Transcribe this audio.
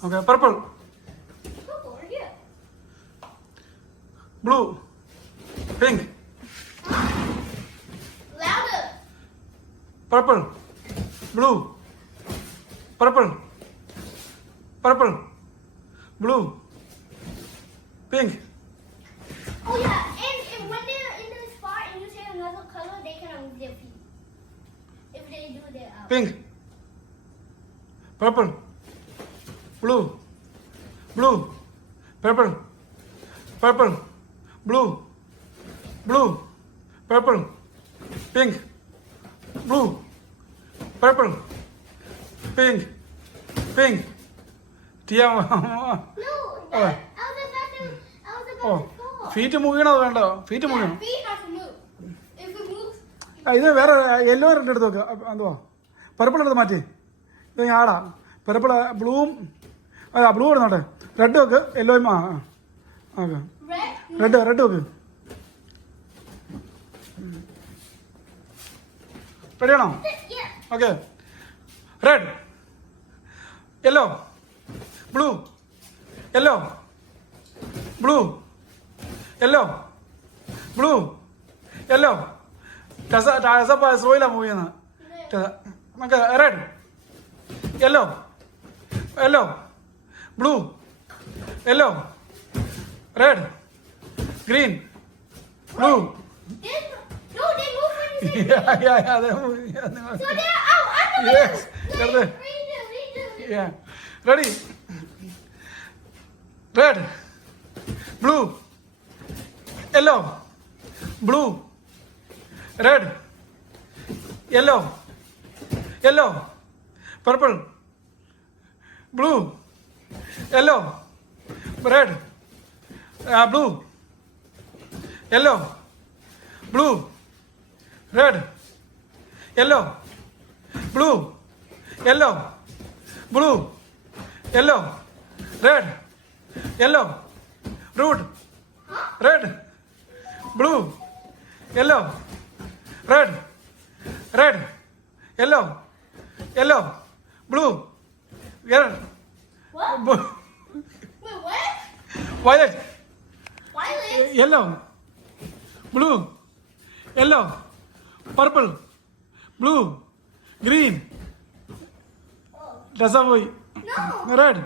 Okay, purple. Purple, here. Blue. Pink. Louder. Purple. Blue. Purple. Purple. Blue. Pink. Oh yeah, and when they're in the spot and you say another color, they can move their feet. If they do their Pink. Purple. Blue. Blue. Purple. Purple. Blue. Blue. Purple. Pink. Blue. Purple. Pink. Pink. Tia. No, Oh. I was about to Oh, fall. feet മൂവിയണോ വേണ്ടോ? Feet Yeah, മൂവിയണം. feet have to move. If it moves, ഇത് വേറെ yellow രണ്ട് എടുത്ത് നോക്ക്. എന്തുവാ purple എടുത്ത് മാറ്റി. ഇത് ആടാ പർപ്പിൾ ബ്ലൂവും അല്ല ബ്ലൂ എടുത്തോട്ടെ. റെഡ് വെക്ക് യെല്ലോയും ഓക്കെ red. റെഡ് വെക്ക്. റെഡിയാണോ? Yeah. Okay red yellow blue yellow blue yellow blue yellow സ്ലോയിലാണ് മൂവ് ചെയ്യുന്നത്. നമുക്ക് red yellow yellow blue yellow red green blue. No, they move when you say so. They're out. I'm the Yes. middle. Ready? Read. Ready? Red, blue, yellow, blue, red, yellow, yellow, purple, blue, yellow, red, blue, yellow, blue, red, yellow, blue, yellow, blue, yellow, red, yellow, root, red, blue, yellow, red, red, yellow, yellow, blue, red, What? blue, Wait, what? violet, Violet? yellow, blue, yellow, purple, blue, green, Oh. Dasavoy, No. red.